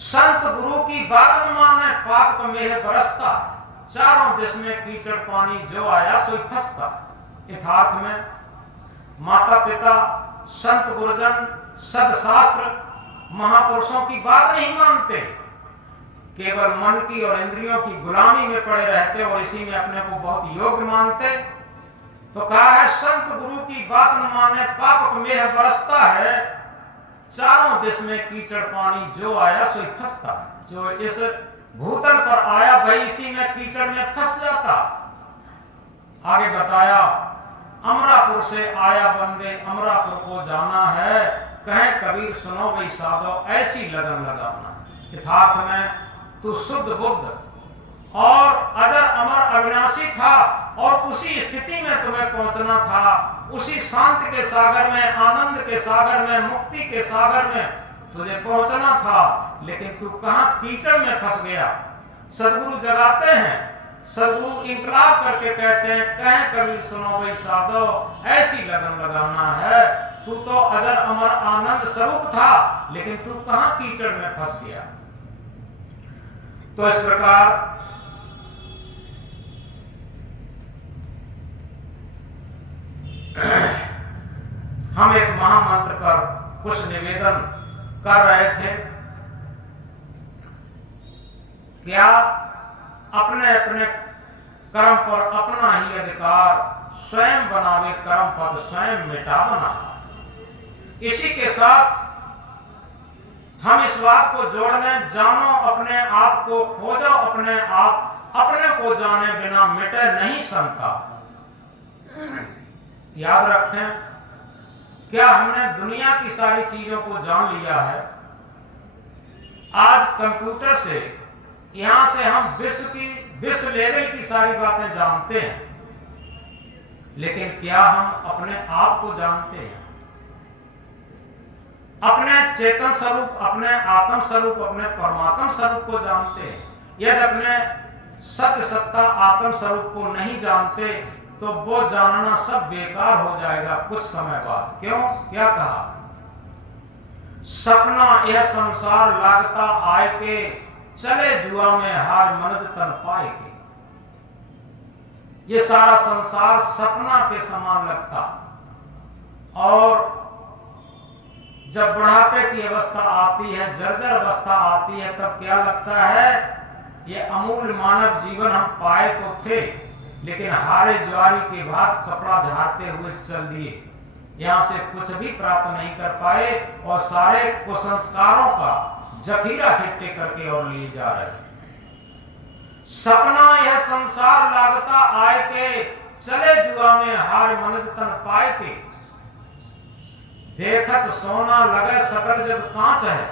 संत गुरु की बात न माने पाप मेह बरसता, चारों दिश में कीचड़ पानी जो आया सोई फंसता। यथार्थ में माता पिता, संत गुरुजन, सदशास्त्र, महापुरुषों की बात नहीं मानते, केवल मन की और इंद्रियों की गुलामी में पड़े रहते और इसी में अपने को बहुत योग्य मानते। तो कहा है संत गुरु की बात न माने पाप मेह बरसता है, चारों दिश में कीचड़ पानी जो आया सोई फंसता। जो इस भूतल पर आया भाई इसी में कीचड़ में फंस जाता। आगे बताया अमरापुर से आया बंदे अमरापुर को जाना है, कहे कबीर सुनो भाई साधो ऐसी लगन लगाना। यथार्थ में तू शुद्ध बुद्ध और अजर अमर अविनाशी था और उसी स्थिति में तुम्हें पहुंचना था, उसी शांति के सागर में, आनंद के सागर में, मुक्ति के सागर में तुझे पहुंचना था, लेकिन तू कहां कीचड़ में फंस गया। सदगुरु जगाते हैं, सदगुरु इंकलाब करके कहते हैं कहे कबीर सुनो भाई साधो ऐसी लगन लगाना है। तू तो अजर अमर आनंद स्वरूप था, लेकिन तू कहां कीचड़ में फंस गया। तो इस प्रकार हम एक महामंत्र पर कुछ निवेदन कर रहे थे। क्या अपने अपने कर्म पर अपना ही अधिकार स्वयं बनावे, कर्म पद स्वयं मिटा बना। इसी के साथ हम इस बात को जोड़ने, जानो अपने आप को, खोजो अपने आप, अपने को जाने बिना मिटे नहीं संता। याद रखें, क्या हमने दुनिया की सारी चीजों को जान लिया है? आज कंप्यूटर से, यहां से हम विश्व लेवल की सारी बातें जानते हैं, लेकिन क्या हम अपने आप को जानते हैं? अपने चेतन स्वरूप, अपने आत्म स्वरूप, अपने परमात्म स्वरूप को जानते हैं? यदि अपने सत्य सत्ता आत्म स्वरूप को नहीं जानते तो वो जानना सब बेकार हो जाएगा कुछ समय बाद। क्यों? क्या कहा? सपना यह संसार लागता आए के, चले जुआ में हार मनज तन पाए के। ये सारा संसार सपना के समान लगता, और जब बुढ़ापे की अवस्था आती है, जर्जर अवस्था आती है, तब क्या लगता है ये अमूल्य मानव जीवन हम पाए तो थे, लेकिन हारे ज्वारी के बाद कपड़ा झाड़ते हुए चल दिए, यहां से कुछ भी प्राप्त नहीं कर पाए और सारे कुसंस्कारों का जखीरा इकट्ठे करके और लिए जा रहे हैं। सपना यह संसार लागता आए के, चले जुआ में हार मनज तन पाए के। देखत सोना लगे सकल जब कांच है।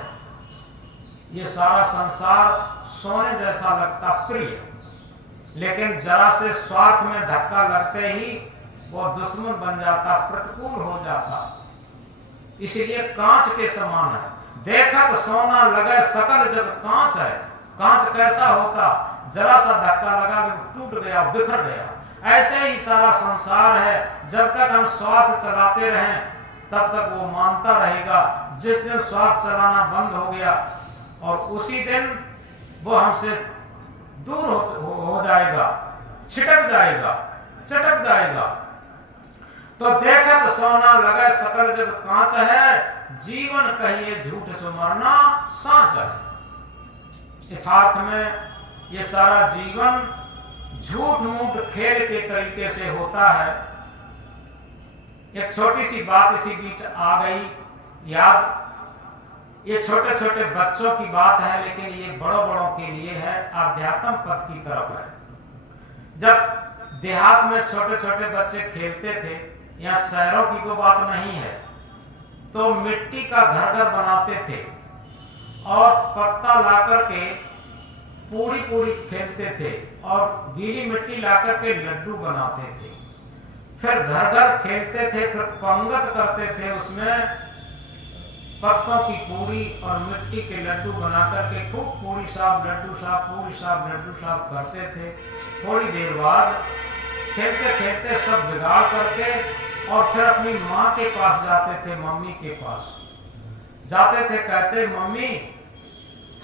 ये सारा संसार सोने जैसा लगता प्रिय, लेकिन जरा से स्वार्थ में धक्का लगते ही वो दुश्मन बन जाता, प्रतिकूल हो जाता। इसलिए कांच के समान है। देखत सोना लगे सकल जब कांच है। कांच कैसा होता? जरा सा धक्का लगा कि टूट गया, बिखर गया। ऐसे ही सारा संसार है। जब तक हम स्वार्थ चलाते रहें तब तक वो मानता रहेगा। जिस दिन स्वार्थ चलाना बंद हो गया और उसी दिन वो हमसे दूर हो जाएगा, छिटक जाएगा, चटक जाएगा। तो देखत सोना लगे सकल जब कांच है, जीवन कहिए झूठ से मरना साच है। यथार्थ में ये सारा जीवन झूठ मूठ खेल के तरीके से होता है। एक छोटी सी बात इसी बीच आ गई याद। ये छोटे छोटे बच्चों की बात है, लेकिन ये बड़ों बड़ों के लिए है, आध्यात्म पथ की तरफ है। जब देहात में छोटे छोटे बच्चे खेलते थे, या शहरों की तो बात नहीं है, तो मिट्टी का घर बनाते थे और पत्ता लाकर के पूरी पूरी खेलते थे और गीली मिट्टी लाकर के लड्डू बनाते थे। फिर घर खेलते थे, फिर पंगत करते थे, उसमें पत्तों की पूरी और मिट्टी के लड्डू बना करके खूब पूरी साहब लड्डू साहब, पूरी साहब लड्डू साहब करते थे। थोड़ी देर बाद खेलते खेलते सब बिगाड़ करके और फिर अपनी माँ के पास जाते थे, मम्मी के पास जाते थे। कहते मम्मी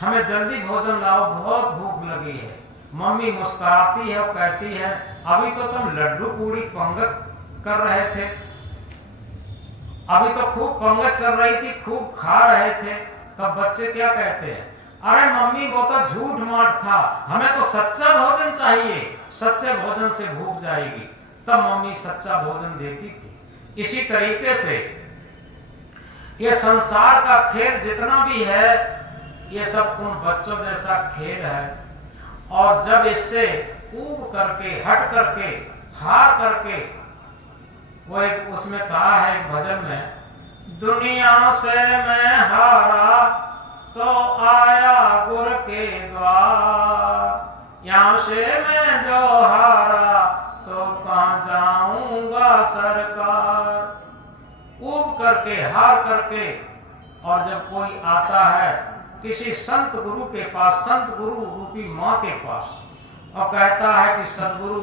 हमें जल्दी भोजन लाओ, बहुत भूख लगी है। मम्मी मुस्कुराती है और कहती है अभी तो तुम लड्डू पूड़ी पंगत कर रहे थे, अभी तो खूब पंगत चल रही थी, खूब खा रहे थे। तब बच्चे क्या कहते हैं, अरे मम्मी वो तो झूठ माठ था, हमें तो सच्चा भोजन चाहिए, सच्चे भोजन से भूख जाएगी। तब मम्मी सच्चा भोजन देती थी। इसी तरीके से ये संसार का खेल जितना भी है, ये सब उन बच्चों जैसा खेल है। और जब इससे ऊब करके, हट करके, हार करके, वो एक उसमें कहा है एक भजन में, दुनिया से मैं हारा तो आया गुर के द्वार, यहां से मैं जो हारा तो कहां जाऊंगा सरकार। ऊब करके, हार करके, और जब कोई आता है किसी संत गुरु के पास, संत गुरु रूपी माँ के पास, और कहता है कि सदगुरु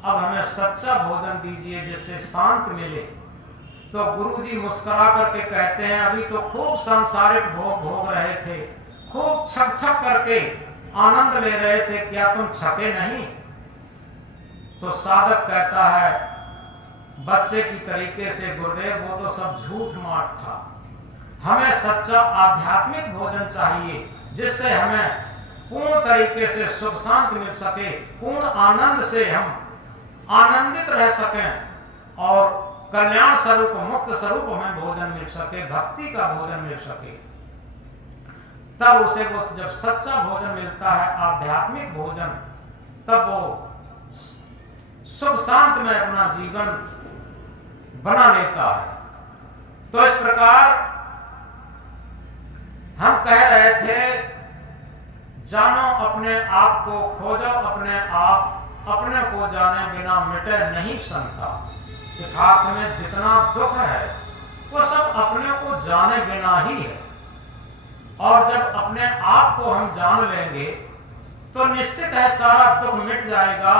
अब हमें सच्चा भोजन दीजिए जिससे शांत मिले, तो गुरुजी मुस्कुरा करके कहते हैं अभी तो खूब सांसारिक भोग भोग रहे थे, खूब छक छक करके आनंद ले रहे थे, क्या तुम छके नहीं? तो साधक कहता है बच्चे की तरीके से, गुरुदेव वो तो सब झूठ माठ था, हमें सच्चा आध्यात्मिक भोजन चाहिए जिससे हमें पूर्ण तरीके से सुख शांति मिल सके, पूर्ण आनंद से हम आनंदित रह सकें और कल्याण स्वरूप, मुक्त स्वरूप हमें भोजन मिल सके, भक्ति का भोजन मिल सके। तब उसे वो जब सच्चा भोजन मिलता है, आध्यात्मिक भोजन, तब वो सुख शांत में अपना जीवन बना लेता है। तो इस प्रकार हम कह रहे थे जानो अपने आप को, खोजो अपने आप, अपने को जाने बिना मिटे नहीं संता। यथार्थ में जितना दुख है वो सब अपने को जाने बिना ही है, और जब अपने आप को हम जान लेंगे तो निश्चित है सारा दुख मिट जाएगा।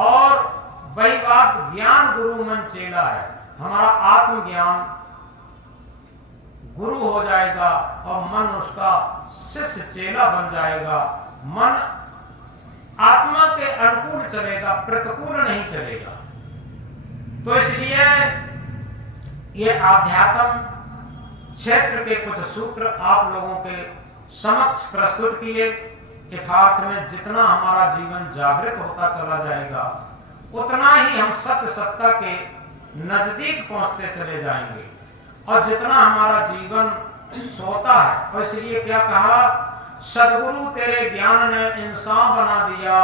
और वही बात ज्ञान गुरु मन चेला है, हमारा आत्मज्ञान गुरु हो जाएगा और मन उसका शिष्य चेला बन जाएगा। मन आत्मा के अनुकूल चलेगा, प्रतिकूल नहीं चलेगा। तो इसलिए ये आध्यात्म क्षेत्र के कुछ सूत्र आप लोगों के समक्ष प्रस्तुत किए। यथार्थ में जितना हमारा जीवन जागृत होता चला जाएगा उतना ही हम सत्य सत्ता के नजदीक पहुंचते चले जाएंगे, और जितना हमारा जीवन सोता है। और इसलिए क्या कहा, सदगुरु तेरे ज्ञान ने इंसान बना दिया,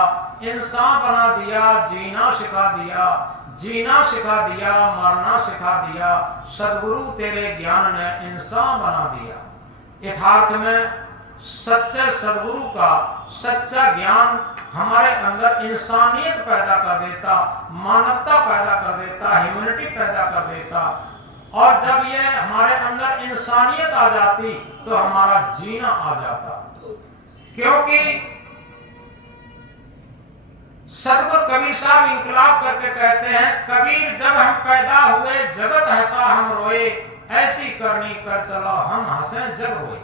इंसान बना दिया, जीना सिखा दिया, जीना सिखा दिया, मरना सिखा दिया। सदगुरु तेरे ज्ञान ने इंसान बना दिया। यथार्थ में सच्चे सदगुरु का सच्चा ज्ञान हमारे अंदर इंसानियत पैदा कर देता, मानवता पैदा कर देता, ह्यूमैनिटी पैदा कर देता। और जब ये हमारे अंदर इंसानियत आ जाती तो हमारा जीना आ जाता। क्योंकि सदगुरु कबीर साहब इंकलाब करके कहते हैं, कबीर जब हम पैदा हुए जगत हंसा हम रोए, ऐसी करनी कर चलो हम हंसे जग रोए।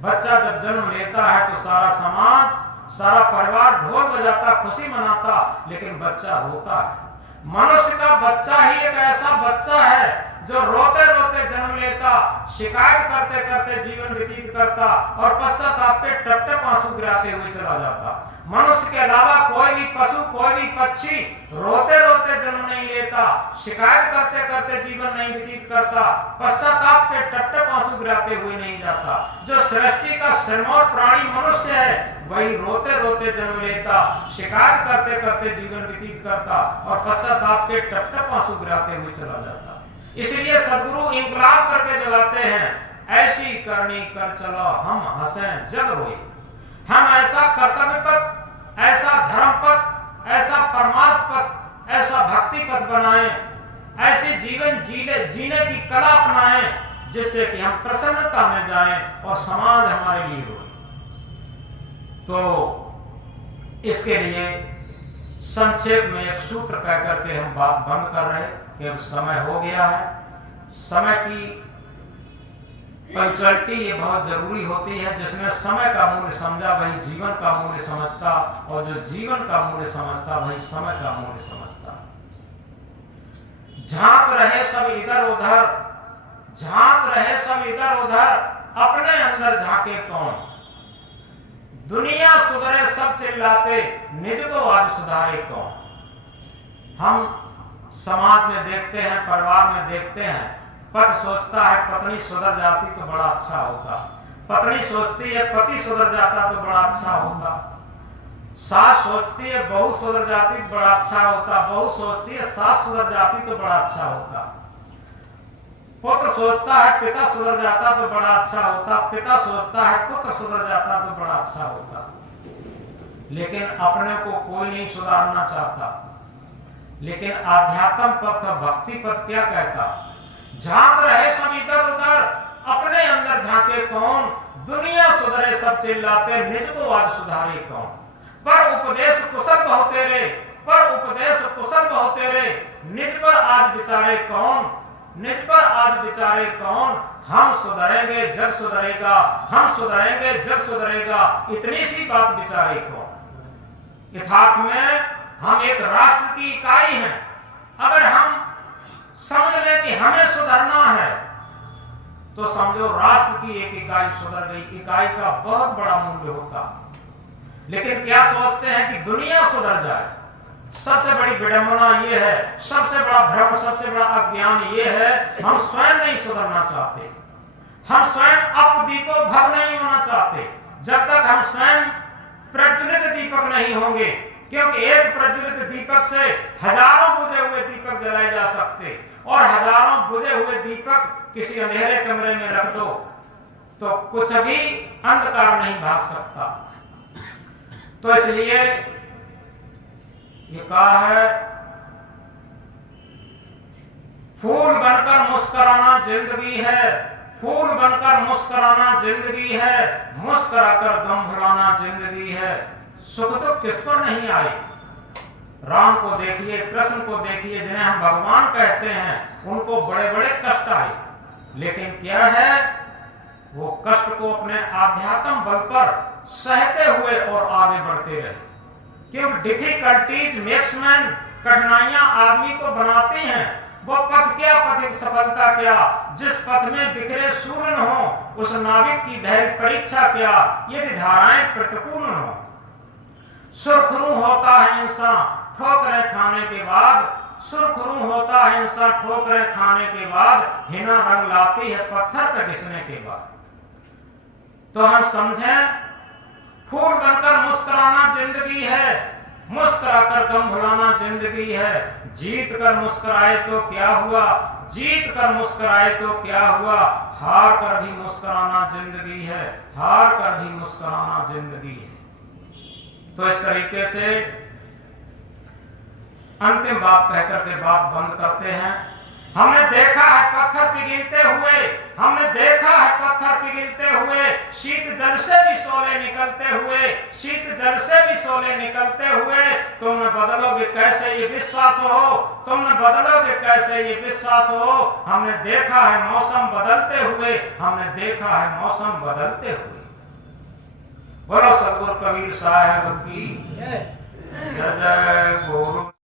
बच्चा जब जन्म लेता है तो सारा समाज, सारा परिवार ढोल बजाता, खुशी मनाता, लेकिन बच्चा रोता है। मनुष्य का बच्चा ही एक ऐसा बच्चा है जो रोते रोते जन्म लेता, शिकायत करते करते जीवन व्यतीत करता और पश्चाताप के टप टप आंसू गिराते हुए चला जाता। मनुष्य के अलावा कोई भी पशु, कोई भी पक्षी रोते रोते जन्म नहीं लेता, शिकायत करते करते जीवन नहीं व्यतीत करता, पश्चाताप के टप टप आंसू गिराते हुए नहीं जाता। जो सृष्टि का सिरमौर प्राणी मनुष्य है वही रोते रोते जन्म लेता, शिकायत करते करते जीवन व्यतीत करता और पश्चाताप के टप टप आंसू गिराते हुए चला जाता। इसलिए सदगुरु इंकलाब करके जगाते हैं, ऐसी करनी कर चलो हम हंसे जग रोए। हम ऐसा कर्तव्य पथ, ऐसा धर्म पथ, ऐसा परमार्थ पथ, ऐसा भक्ति पथ बनाएं, ऐसे जीवन जीने की कला अपनाएं जिससे कि हम प्रसन्नता में जाएं और समाज हमारे लिए रोए। तो इसके लिए संक्षेप में एक सूत्र कह करके हम बात बंद कर रहे कि अब समय हो गया है। समय की पंक्चुअलिटी ये बहुत जरूरी होती है। जिसने समय का मूल्य समझा वही जीवन का मूल्य समझता, और जो जीवन का मूल्य समझता वही समय का मूल्य समझता। झांक रहे सब इधर उधर, झांक रहे सब इधर उधर, अपने अंदर झांके कौन। दुनिया सुधरे सब चिल्लाते, निज को आज सुधारे कौन। हम समाज में देखते हैं, परिवार में देखते हैं, पति सोचता है पत्नी सुधर जाती तो बड़ा अच्छा होता, पत्नी सोचती है पति सुधर जाता तो बड़ा अच्छा होता, सास सोचती है बहू सुधर जाती तो बड़ा अच्छा होता, बहू सोचती है सास सुधर जाती तो बड़ा अच्छा होता, पुत्र सोचता है पिता सुधर जाता तो बड़ा अच्छा होता, पिता सोचता है पुत्र सुधर जाता तो बड़ा अच्छा होता। लेकिन अपने को कोई नहीं सुधारना चाहता। लेकिन आध्यात्म पथ, भक्ति पथ क्या कहता, झांक रहे सब इधर उधर, अपने अंदर झांके कौन। दुनिया सुधरे सब चिल्लाते, निज को आज सुधारे कौन। पर उपदेश कुशल बहु तेरे, पर उपदेश कुशल बहु तेरे, निज पर आज विचारे कौन, निज पर आज विचारे कौन। हम सुधरेंगे जग सुधरेगा, हम सुधरेंगे जग सुधरेगा, इतनी सी बात विचारे कौन। यथार्थ में हम एक राष्ट्र की इकाई हैं। अगर हम समझ लें कि हमें सुधरना है तो समझो राष्ट्र की एक इकाई सुधर गई। इकाई का बहुत बड़ा मूल्य होता। लेकिन क्या सोचते हैं कि दुनिया सुधर जाए। सबसे बड़ी विडंबना ये है, सबसे बड़ा भ्रम, सबसे बड़ा अज्ञान ये है, हम स्वयं नहीं सुधरना चाहते। हम स्वयं अपदीपो भव नहीं होना चाहते। जब तक हम स्वयं प्रज्वलित दीपक नहीं होंगे, क्योंकि एक प्रज्वलित दीपक से हजारों बुझे हुए दीपक जलाए जा सकते, और हजारों बुझे हुए दीपक किसी अंधेरे कमरे में रख दो तो कुछ भी अंधकार नहीं भाग सकता। तो इसलिए ये कहा है, फूल बनकर मुस्कुराना जिंदगी है, फूल बनकर मुस्कुराना जिंदगी है, मुस्कुराकर गम भुलाना जिंदगी है। सुख तो किस पर नहीं आए। राम को देखिए, कृष्ण को देखिए, जिन्हें हम भगवान कहते हैं, उनको बड़े बड़े कष्ट आए। लेकिन क्या है, वो कष्ट को अपने आध्यात्म बल पर सहते हुए और आगे बढ़ते रहे। क्योंकि डिफिकल्टीज मेक्स मैन, कठिनाइयां आदमी को बनाती हैं। वो पथ क्या, पथिक सफलता क्या, जिस पथ में बिखरे सूर्य हो, उस नाविक की धैर्य परीक्षा क्या, यदि धाराएं प्रतिकूल हो। सुरखरू होता है इंसान ठोकरें खाने के बाद, सुरखरू होता है इंसान ठोकरें खाने के बाद, हिना रंग लाती है पत्थर पे घिसने के बाद। तो हम समझें, फूल बनकर मुस्कुराना जिंदगी है, मुस्कुराकर गम भुलाना जिंदगी है। जीत कर मुस्कुराए तो क्या हुआ, जीत कर मुस्कुराए तो क्या हुआ, हार कर भी मुस्कुराना जिंदगी है, हार कर भी मुस्कुराना जिंदगी है। तो इस तरीके से अंतिम बात कहकर के बात बंद करते हैं। हमने देखा है पत्थर पिघलते हुए, हमने देखा है पत्थर पिघलते हुए, शीत जल से भी शोले निकलते हुए, शीत जल से भी शोले निकलते हुए। तुम न बदलोगे कैसे ये विश्वास हो, तुम न बदलोगे कैसे ये विश्वास हो। हमने देखा है मौसम बदलते हुए, हमने देखा है मौसम बदलते हुए। बोलो सतगुरु कबीर साहब की जय जय। गुरु